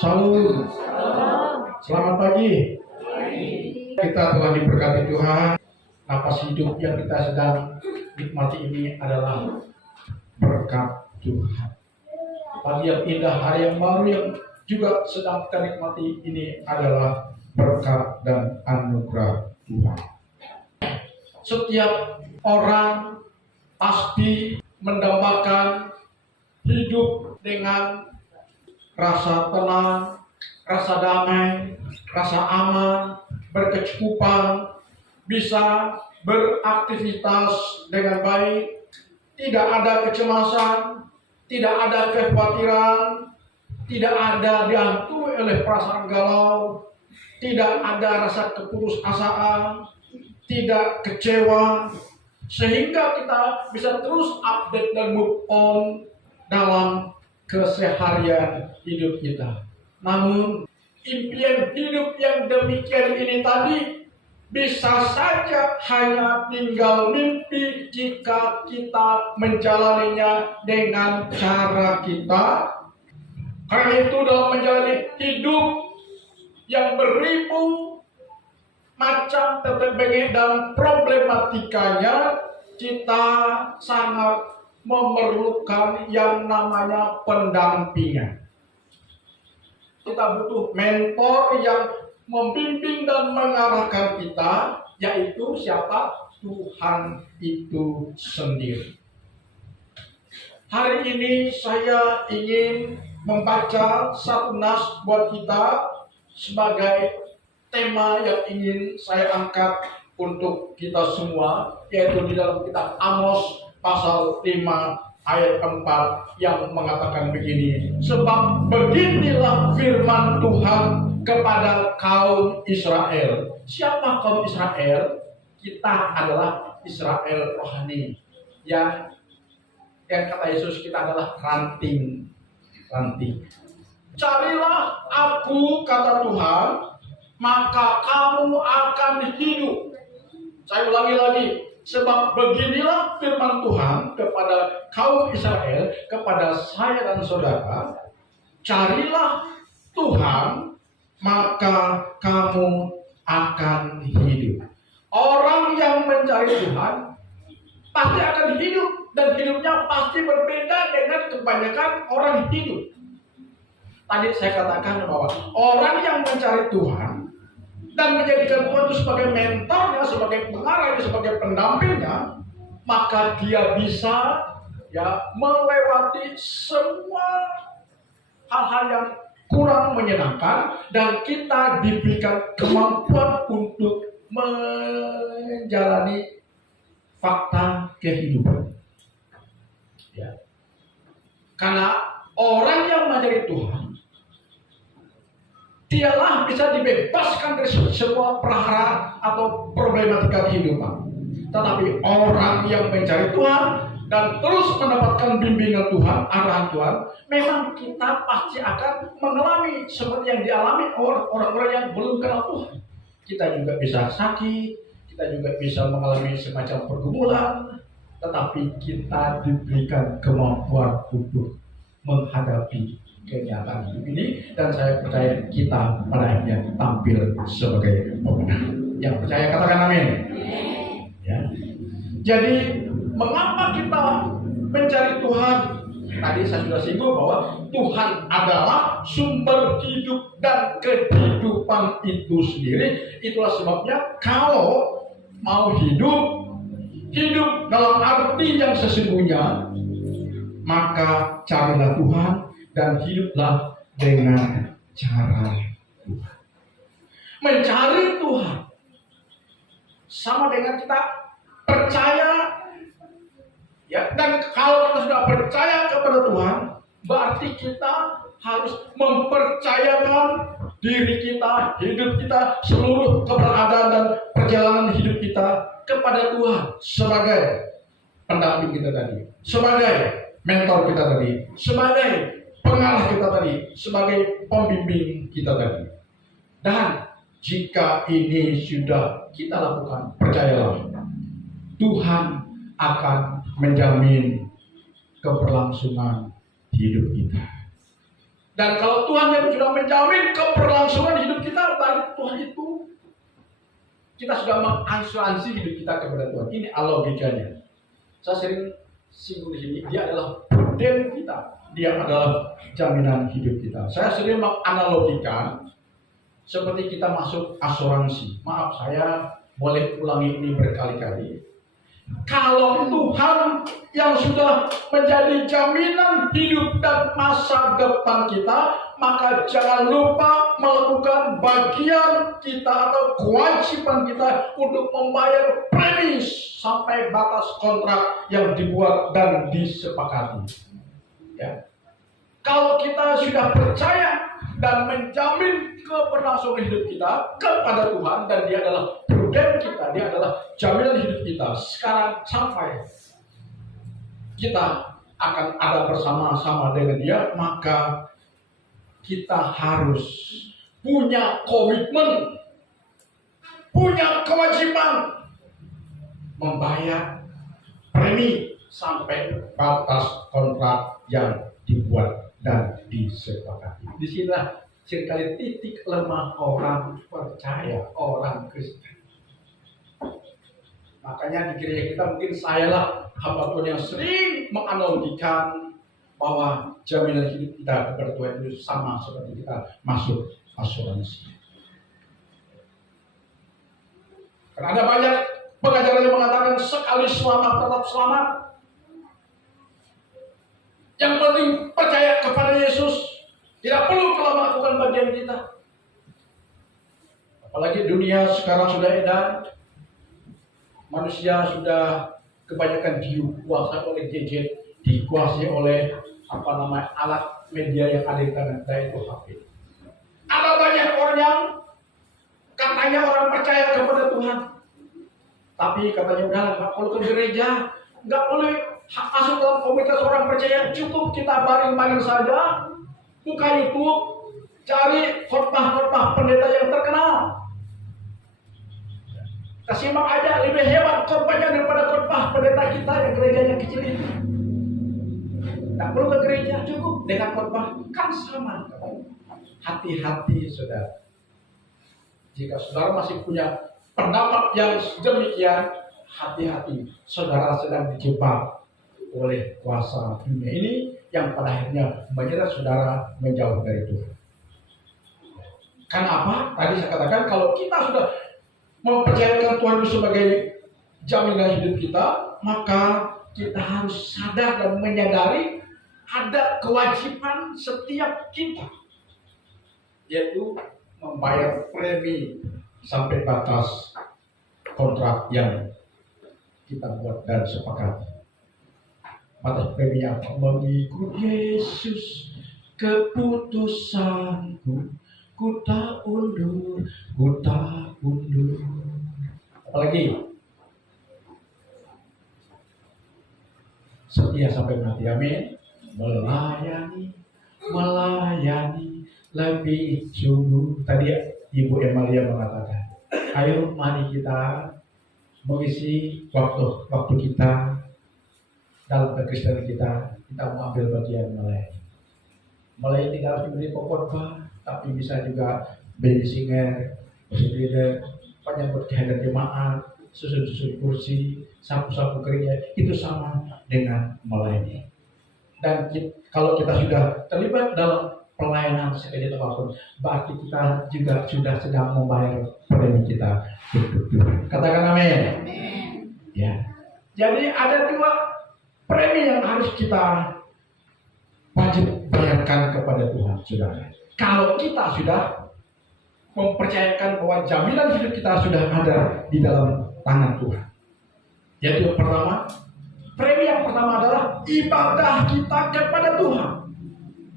Salam. Selamat pagi. Kita telah diberkati Tuhan. Napas hidup yang kita sedang nikmati ini adalah berkat Tuhan. Pagi yang indah, hari yang baru yang juga sedang kita nikmati ini adalah berkat dan anugerah Tuhan. Setiap orang pasti mendambakan hidup dengan rasa tenang, rasa damai, rasa aman, berkecukupan, bisa beraktivitas dengan baik, tidak ada kecemasan, tidak ada kekhawatiran, tidak ada dihantui oleh perasaan galau, tidak ada rasa keputusasaan, tidak kecewa, sehingga kita bisa terus update dan move on dalam keseharian hidup kita. Namun impian hidup yang demikian ini tadi bisa saja hanya tinggal mimpi jika kita menjalaninya dengan cara kita. Karena itu dalam menjalani hidup yang beribu macam terbagi dan problematikanya, kita sangat memerlukan yang namanya pendampingan. Kita butuh mentor yang membimbing dan mengarahkan kita, yaitu siapa? Tuhan itu sendiri. Hari ini saya ingin membaca satu nas buat kita sebagai tema yang ingin saya angkat untuk kita semua, yaitu di dalam kitab Amos pasal 5 ayat 4 yang mengatakan begini. Sebab beginilah firman Tuhan kepada kaum Israel. Siapa kaum Israel? Kita adalah Israel rohani. Yang kata Yesus, kita adalah ranting. Carilah aku, kata Tuhan, maka kamu akan hidup. Saya ulangi lagi. Sebab beginilah firman Tuhan kepada kaum Israel, kepada saya dan saudara, carilah Tuhan, maka kamu akan hidup. Orang yang mencari Tuhan pasti akan hidup, dan hidupnya pasti berbeda dengan kebanyakan orang hidup. Tadi saya katakan bahwa orang yang mencari Tuhan dan menjadikan Tuhan itu sebagai mentornya, sebagai pengarahnya, sebagai pendampingnya, maka dia bisa melewati semua hal-hal yang kurang menyenangkan, dan kita diberikan kemampuan untuk menjalani fakta kehidupan. Karena orang yang mencari Tuhan, dialah bisa dibebaskan dari semua perhara atau problematika kehidupan. Tetapi orang yang mencari Tuhan dan terus mendapatkan bimbingan Tuhan, arahan Tuhan, memang kita pasti akan mengalami seperti yang dialami orang-orang yang belum kenal Tuhan. Kita juga bisa sakit, kita juga bisa mengalami semacam pergumulan, tetapi kita diberikan kemampuan untuk menghadapi kenyataan hidup ini, dan saya percaya kita pada akhirnya tampil sebagai pemenang. Yang percaya katakan amin. Ya. Jadi mengapa kita mencari Tuhan? Tadi saya sudah singgung bahwa Tuhan adalah sumber hidup dan kehidupan itu sendiri. Itulah sebabnya kalau mau hidup dalam arti yang sesungguhnya, maka carilah Tuhan dan hiduplah dengan cara Tuhan. Mencari Tuhan sama dengan kita percaya, dan kalau kita sudah percaya kepada Tuhan, berarti kita harus mempercayakan diri kita, hidup kita, seluruh keberadaan dan perjalanan hidup kita kepada Tuhan sebagai pendamping kita tadi, sebagai mentor kita tadi, sebagai pengarah kita tadi, sebagai pembimbing kita tadi. Dan jika ini sudah kita lakukan, percayalah, Tuhan akan menjamin keberlangsungan hidup kita. Dan kalau Tuhan yang sudah menjamin keberlangsungan hidup kita dari Tuhan itu, kita sudah mengasuransi hidup kita kepada Tuhan. Ini logikanya. Saya sering singgung di sini, dia adalah pruden kita, dia adalah jaminan hidup kita. Saya sering menganalogikan seperti kita masuk asuransi. Maaf, saya boleh ulangi ini berkali-kali. Kalau Tuhan yang sudah menjadi jaminan hidup dan masa depan kita, maka jangan lupa melakukan bagian kita atau kewajiban kita untuk membayar premi sampai batas kontrak yang dibuat dan disepakati. Ya. Kalau kita sudah percaya dan menjamin keberlangsungan hidup kita kepada Tuhan, dan dia adalah pruden kita, dia adalah jaminan hidup kita sekarang sampai kita akan ada bersama-sama dengan dia, maka kita harus punya komitmen, punya kewajiban membayar premi sampai batas kontrak yang dibuat dan disepakati. Disinilah seringkali titik lemah orang percaya, orang Kristen. Makanya di gereja kita mungkin sayalah hamba Tuhan yang sering menganalogikan bahwa jaminan hidup kita kepada Tuhan itu sama seperti kita masuk asuransi. Karena ada banyak pengajaran yang mengatakan sekali selamat tetap selamat. Yang penting percaya kepada Yesus. Tidak perlu kalau melakukan bagian kita. Apalagi dunia sekarang sudah edan. Manusia sudah kebanyakan dikuasai oleh gadget, dikuasai oleh alat media yang ada di tangan kita, itu HP. Ada banyak orang yang katanya orang percaya kepada Tuhan, tapi katanya udah nggak perlu ke gereja, nggak boleh masuk dalam komunitas orang percaya, cukup kita baring-baring saja, buka YouTube, cari khotbah-khotbah pendeta yang terkenal. Simak aja, lebih hebat khotbahnya daripada khotbah pendeta kita yang gerejanya kecil itu. Tak perlu ke gereja, cukup dengan khotbah, kan sama. Hati-hati saudara. Jika saudara masih punya pendapat yang demikian, hati-hati, saudara sedang dijebak oleh kuasa dunia ini yang pada akhirnya menyeret saudara menjauh dari Tuhan. Karena apa? Tadi saya katakan kalau kita sudah mempercayakan Tuhan itu sebagai jaminan hidup kita, maka kita harus sadar dan menyadari ada kewajiban setiap kita, yaitu membayar premi sampai batas kontrak yang kita buat dan sepakati. Batas premi apa? Mengikut Yesus keputusanku, ku tak undur, ku tak undur. Apalagi setia sampai mati, amin. Melayani lebih sungguh. Tadi Ibu Emalia mengatakan, ayo mari kita mengisi waktu kita dalam kekristenan kita mengambil bagian melayani. Melayani tidak harus diberi pokok, tapi bisa juga beli singer, leader, penyambut kehadiran jemaat, susun-susun kursi, sapu-sapu gereja, itu sama dengan melayani. Dan kalau kita sudah terlibat dalam pelayanan sekecil apapun, berarti kita juga sudah sedang membayar premi kita. Katakan amin. Ya. Jadi ada dua premi yang harus kita wajib bayarkan kepada Tuhan, saudara. Kalau kita sudah mempercayakan bahwa jaminan hidup kita sudah ada di dalam tangan Tuhan. Yaitu pertama, premi yang pertama adalah ibadah kita kepada Tuhan.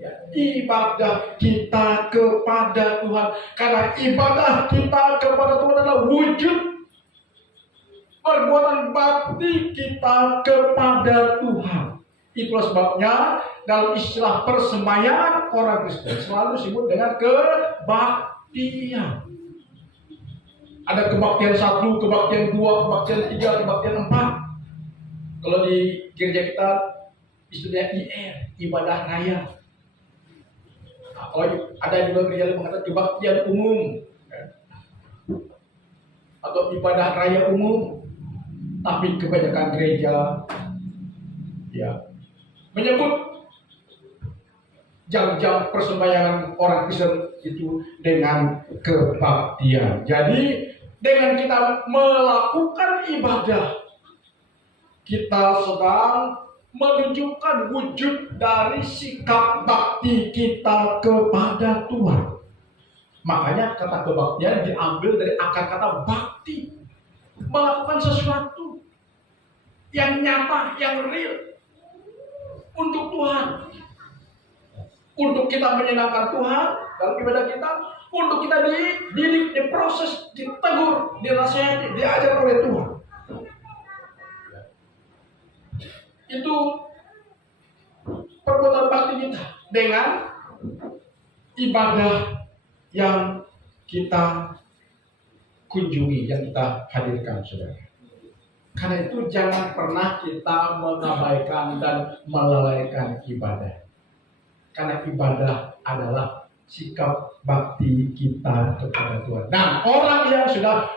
Ya, ibadah kita kepada Tuhan. Karena ibadah kita kepada Tuhan adalah wujud perbuatan bakti kita kepada Tuhan. Itulah sebabnya dalam istilah persembahyaan orang Kristen selalu disebut dengan kebaktian. Ada kebaktian 1, kebaktian 2, kebaktian 3, kebaktian 4. Kalau di gereja kita istilahnya IR, ibadah raya. Kalau ada juga gereja yang mengatakan kebaktian umum, atau ibadah raya umum, tapi kebanyakan gereja ya menyebut jam-jam persembahyangan orang Kristen itu dengan kebaktian. Jadi dengan kita melakukan ibadah, kita sedang menunjukkan wujud dari sikap bakti kita kepada Tuhan. Makanya kata kebaktian diambil dari akar kata bakti, melakukan sesuatu yang nyata, yang real untuk Tuhan. Untuk kita menyenangkan Tuhan dalam ibadah kita, untuk kita dididik, diproses, ditegur, dinasihati, diajar oleh Tuhan. Itu perbuatan bakti kita dengan ibadah yang kita kunjungi, yang kita hadirkan, saudara. Karena itu jangan pernah kita mengabaikan dan melalaikan ibadah. Karena ibadah adalah sikap bakti kita kepada Tuhan. Nah, orang yang sudah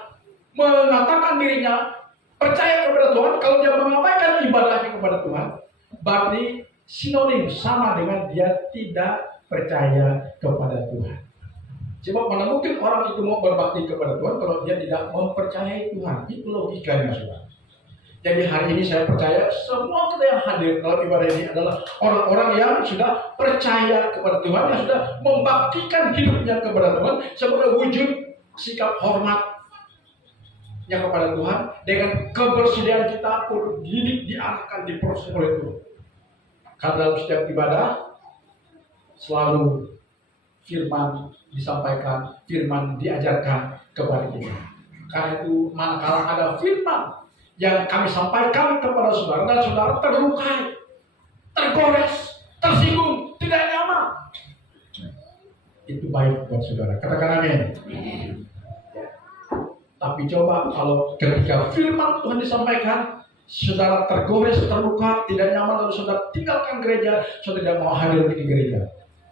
mengatakan dirinya percaya kepada Tuhan, kalau dia mengabaikan ibadahnya kepada Tuhan, berarti sinonim sama dengan dia tidak percaya kepada Tuhan. Sebab mana mungkin orang itu mau berbakti kepada Tuhan kalau dia tidak mempercayai Tuhan? Itu logikanya, saudara. Jadi hari ini saya percaya semua kita yang hadir dalam ibadah ini adalah orang-orang yang sudah percaya kepada Tuhan, yang sudah membaktikan hidupnya kepada Tuhan sebagai wujud sikap hormatnya kepada Tuhan dengan kebersediaan kita untuk dididik, diarahkan, diproses oleh Tuhan. Karena dalam setiap ibadah selalu firman disampaikan, firman diajarkan kepada kita. Karena itu manakala ada firman yang kami sampaikan kepada saudara dan saudara terlukai, tergores, tersinggung, tidak nyaman, itu baik buat saudara. Katakan amin. Tapi coba kalau ketika firman Tuhan disampaikan, saudara tergores, terluka, tidak nyaman, lalu saudara tinggalkan gereja, saudara tidak mau hadir di gereja,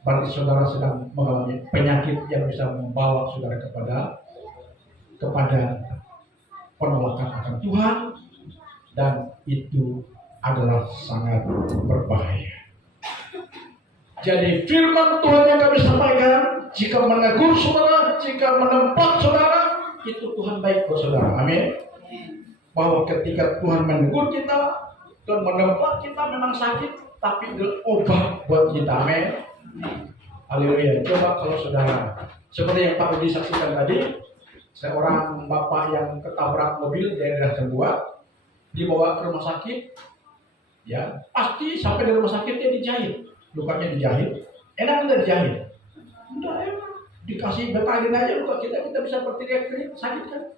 berarti saudara sedang mengalami penyakit yang bisa membawa saudara kepada penolakan akan Tuhan, dan itu adalah sangat berbahaya. Jadi firman Tuhan yang kami sampaikan, jika menegur saudara, jika menempat saudara, itu Tuhan baik buat saudara. Amin. Bahwa ketika Tuhan menegur kita dan menempat kita memang sakit, tapi itu obat buat kita. Amin. Haleluya. Coba kalau saudara, seperti yang Pak Udi saksikan tadi, seorang bapak yang ketabrak mobil di daerah Cembuat, dibawa ke rumah sakit, ya pasti sampai di rumah sakit dia dijahit, lukanya dijahit, enak nggak dijahit? Enggak enak, dikasih betadin aja luka kita bisa berteriak-teriak, sakit kan?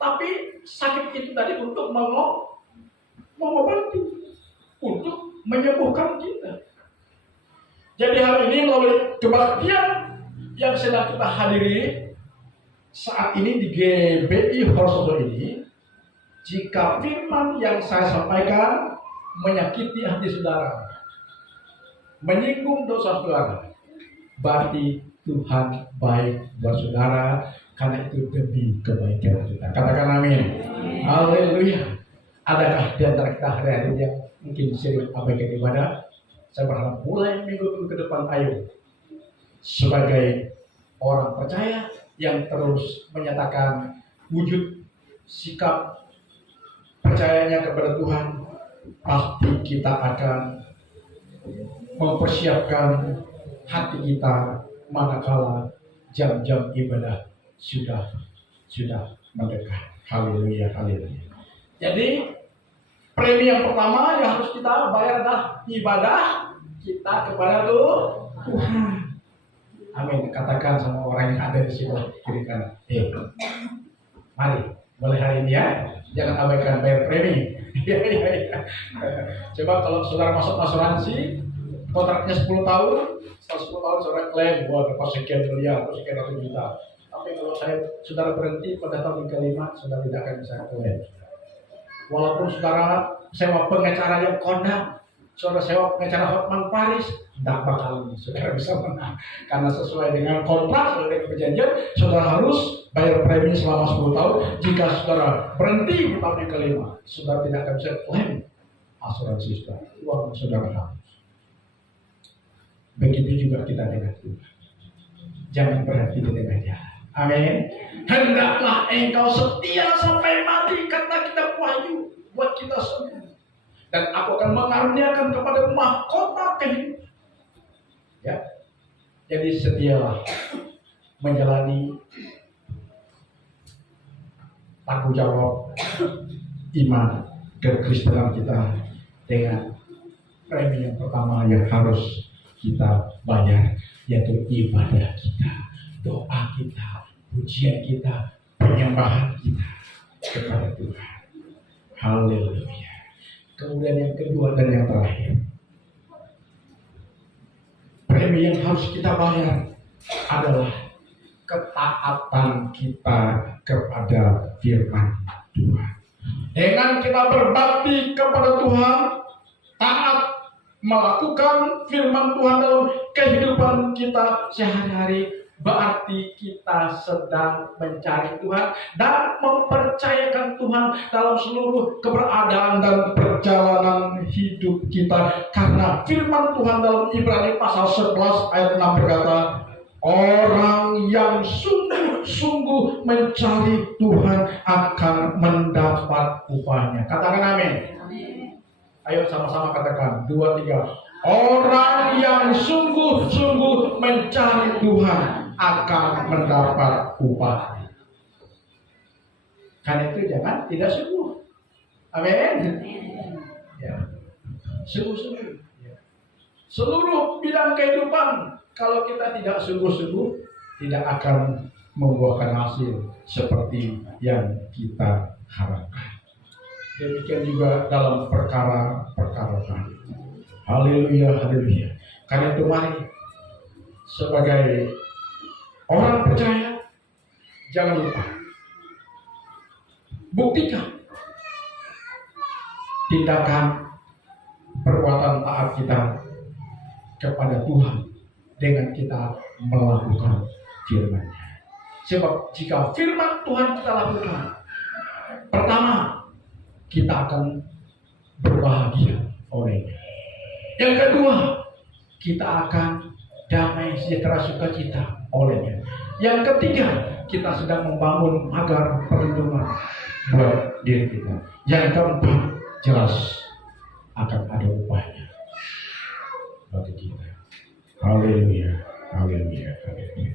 Tapi sakit itu tadi untuk mengobati, untuk menyembuhkan kita. Jadi hari ini melalui kebaktian yang sedang kita hadiri saat ini di GBI Horsoso ini, jika firman yang saya sampaikan menyakiti hati saudara, menyinggung dosa saudara, berarti Tuhan baik buat saudara, karena itu demi kebaikan kita. Katakan amin. Haleluya. Adakah di antara kita hari-hari yang mungkin sering abaikan ibadah? Saya berharap mulai minggu ke depan, ayo sebagai orang percaya yang terus menyatakan wujud sikap percayanya kepada Tuhan, pasti kita akan mempersiapkan hati kita manakala jam-jam ibadah sudah mendekat. Haleluya, haleluya. Jadi premi yang pertama yang harus kita bayar adalah ibadah kita kepada Tuhan. Amin. Katakan sama orang yang ada di sebelah kiri kanan. Mari, mulai hari ini ya. Jangan abaikan bayar premi. Coba kalau saudara masuk asuransi, kontraknya 10 tahun, setelah 10 tahun saudara klaim, wah dapat sekian miliar, atau sekian ratus juta. Tapi kalau saudara berhenti pada tahun kelima, saudara tidak akan bisa klaim. Walaupun saudara sewa pengacara yang kondang, saudara sewa pengacara Hotman Paris, tidak bakalan saudara bisa menang. Karena sesuai dengan kontrak, sesuai dengan perjanjian, saudara harus bayar premi selama 10 tahun. Jika saudara berhenti di tahun yang kelima, saudara tidak akan bisa klaim asuransi saudara. Uang saudara harus. Begitu juga kita dengan Tuhan. Jangan berhenti di tengah jalan. Amin. Hendaklah engkau setia sampai mati, kata kitab Wahyu buat kita semua. Dan aku akan mengaruniakan kepada mahkota kehidupan. Ya, jadi setialah menjalani tanggung jawab iman kekristenan kita dengan premi yang pertama yang harus kita bayar, yaitu ibadah kita, doa kita, pujian kita, penyembahan kita kepada Tuhan. Haleluya. Kemudian yang kedua dan yang terakhir, premi yang harus kita bayar adalah ketaatan kita kepada firman Tuhan. Dengan kita berbakti kepada Tuhan, taat melakukan firman Tuhan dalam kehidupan kita sehari-hari, berarti kita sedang mencari Tuhan dan mempercayakan Tuhan dalam seluruh keberadaan dan perjalanan hidup kita. Karena firman Tuhan dalam Ibrani pasal 11 ayat 6 berkata, orang yang sungguh-sungguh mencari Tuhan akan mendapat upahnya. Katakan amin. Ayo sama-sama katakan, 2, 3. Orang yang sungguh-sungguh mencari Tuhan akan mendapat upah. Karena itu jangan tidak sungguh. Amin. Ya. Sungguh-sungguh. Ya. Seluruh bidang kehidupan, kalau kita tidak sungguh-sungguh, tidak akan membuahkan hasil seperti yang kita harapkan. Demikian juga dalam perkara-perkara lain. Haleluya, haleluya. Karena itu mari sebagai orang percaya, jangan lupa buktikan tindakan perbuatan taat kita kepada Tuhan dengan kita melakukan firman-Nya. Sebab jika firman Tuhan kita lakukan, pertama, kita akan berbahagia olehnya. Yang kedua, kita akan damai sejahtera sukacita olehnya. Yang ketiga, kita sedang membangun pagar perlindungan buat diri kita. Yang keempat, jelas akan ada upahnya bagi kita. Haleluya, haleluya, haleluya.